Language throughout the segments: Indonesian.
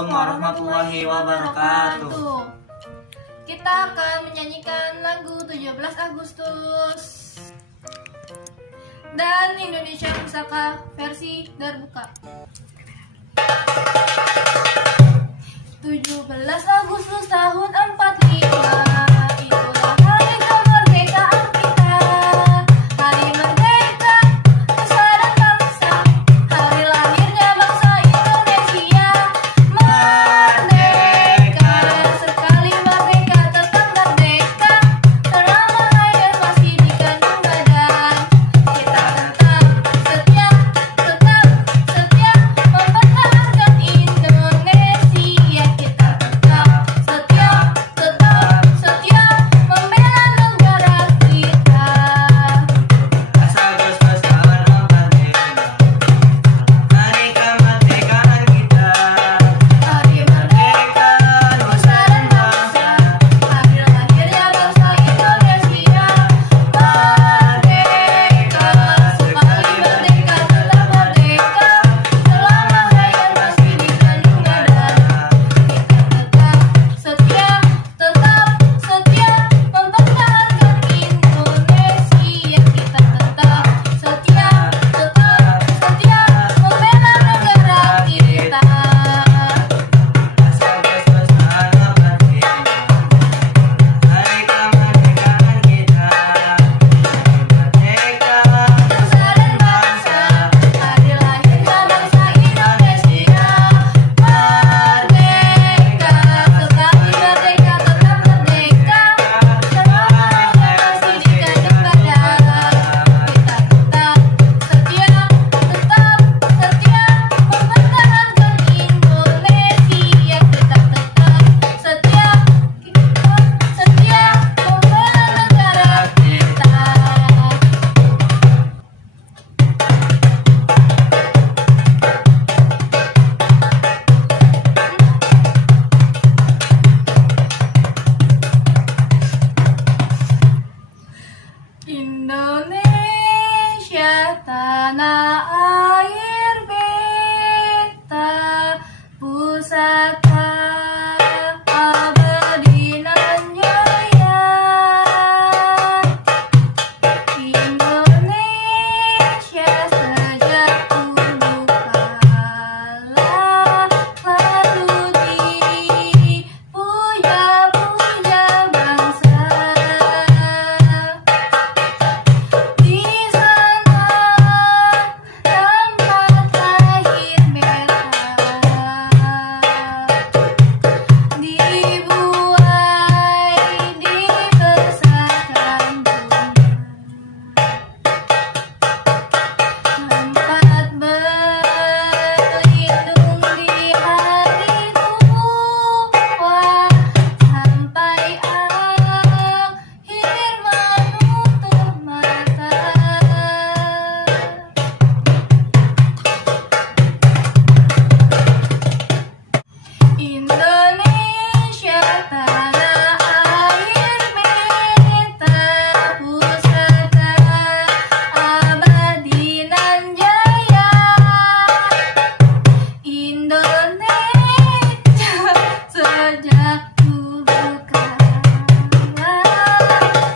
Assalamualaikum warahmatullahi wabarakatuh. Kita akan menyanyikan lagu 17 Agustus dan Indonesia Pusaka versi Darbuka. 17 Agustus tahun 45, itulah hari kemerdekaan kita. Hari merdeka, nusa dan bangsa, hari lahirnya bangsa Indonesia. Merdeka, sekali merdeka tetap merdeka, selama hayat masih dikandung badan. Kita tetap setia mempertahankan Indonesia. Kita tetap setia membela negara kita. Asal Agustus tahun 45, hari kemerdekaan kita. Hari merdeka, nusa dan bangsa, hari lahirnya bangsa Indonesia. Merdeka, sekali merdeka tetap merdeka, selama hayat masih dikandung badan. Kita tetap setia mempertahankan Indonesia. Kita tetap setia membela negara kita. Asal Agustus tahun 45, hari kemerdekaan kita. Merdeka, Nusa dan bangsa, hari lahirnya bangsa Indonesia. Merdeka, sekali merdeka tetap merdeka, selama hayat masih dikandung badan. Kita tetap setia mempertahankan Indonesia. Kita tetap setia membela negara kita. Indonesia tanah air beta, pusaka abadi nan jaya. Indonesia sejak dulu kala selalu dipuja-puja bangsa. Di sana tempat lahir beta, dibuai dibesarkan bunda. Tempat berlindung di hari tua, sampai akhir menutup mata. Indonesia tanah air beta, pusaka abadi nan jaya. Indonesia sejak dulu kala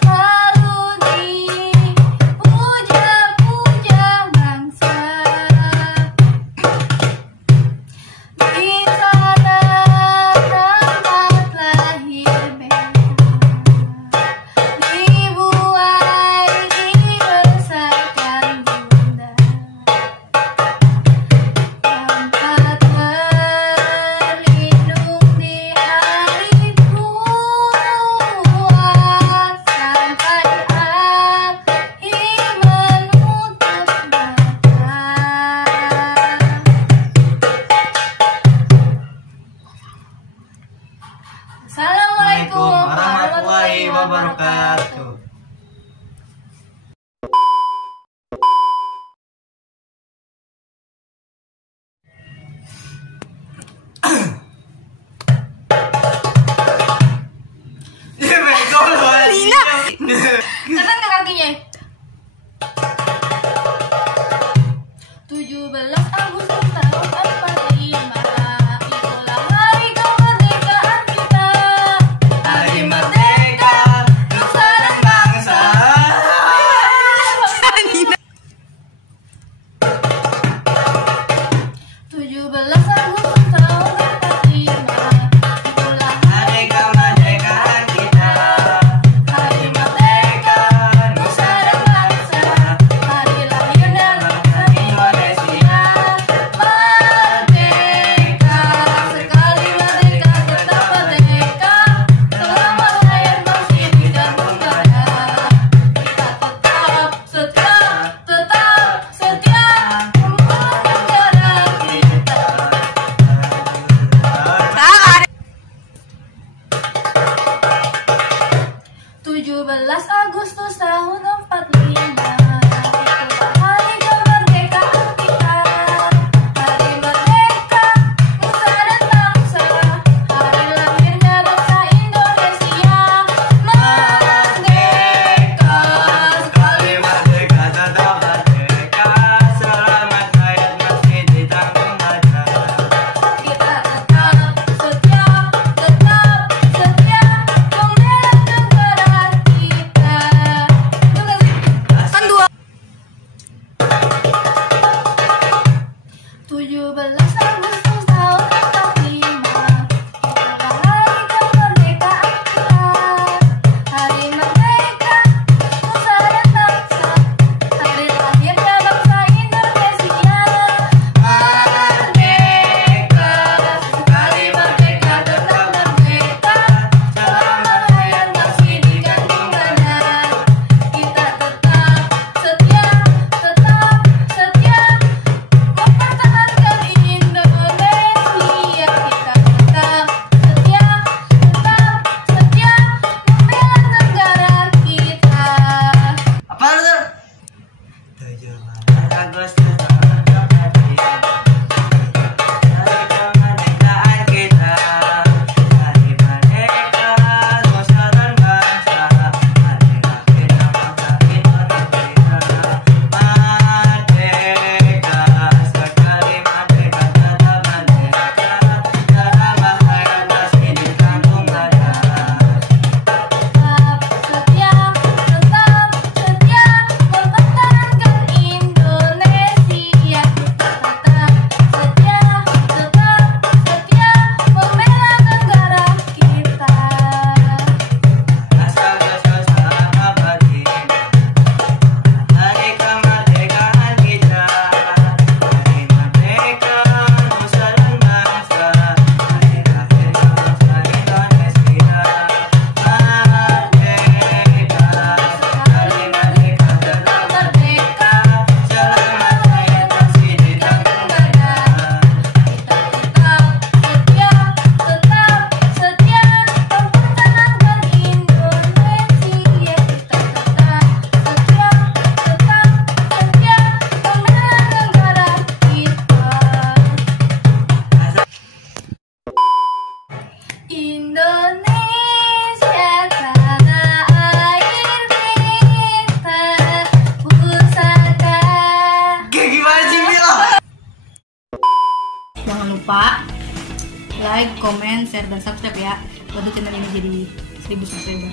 selalu dipuja-puja bangsa. Di sana tempat lahir beta, dibuai dibesarkan bunda. Tempat berlindung di hari tua, sampai akhir menutup mata. Assalamualaikum warahmatullahi wabarakatuh. Tekan ke kakinya. 17 Agustus tahun 45, itulah Agustus tahun 45. Hari kemerdekaan kita, hari merdeka nusa dan bangsa, hari lahirnya bangsa Indonesia. Merdeka, Sekali merdeka tetap merdeka. Selamat rakyat meski ditanggung baja. kita tetap setia membela negara kita. Kan dua. 17 Agustus tahun 45, hari kemerdekaan kita, hari merdeka nusa dan bangsa, hari lahirnya bangsa Indonesia. Merdeka, sekali merdeka tetap merdeka. Selamat rakyat meski digandung badan. Kita tetap setia mempertahankan Indonesia. Kita tetap setia membela negara kita. Apa lu? 17 Agustus tahun 45. Hari kemerdekaan kita, hari merdeka nusa dan bangsa, hari lahirnya bangsa Indonesia. Merdeka, sekali merdeka tetap merdeka. Selamat rakyat meski ditanggung badan. Tetap setia mempertahankan Indonesia. Kita tetap setia membela negara kita. Agustus selamat pagi. Hari kemerdekaan kita, hari merdeka nusa dan bangsa, hari lahirnya bangsa Indonesia. Merdeka, sekali merdeka tetap merdeka. Selamat rakyat meski ditanggung badan. Kita tetap setia mempertahankan Indonesia. Kita tetap setia membela negara kita. Indonesia tanah air kita, pusaka. Gimana sih Mila? Jangan lupa like, comment, share, dan subscribe ya. Bantu channel ini jadi 1000 subscriber.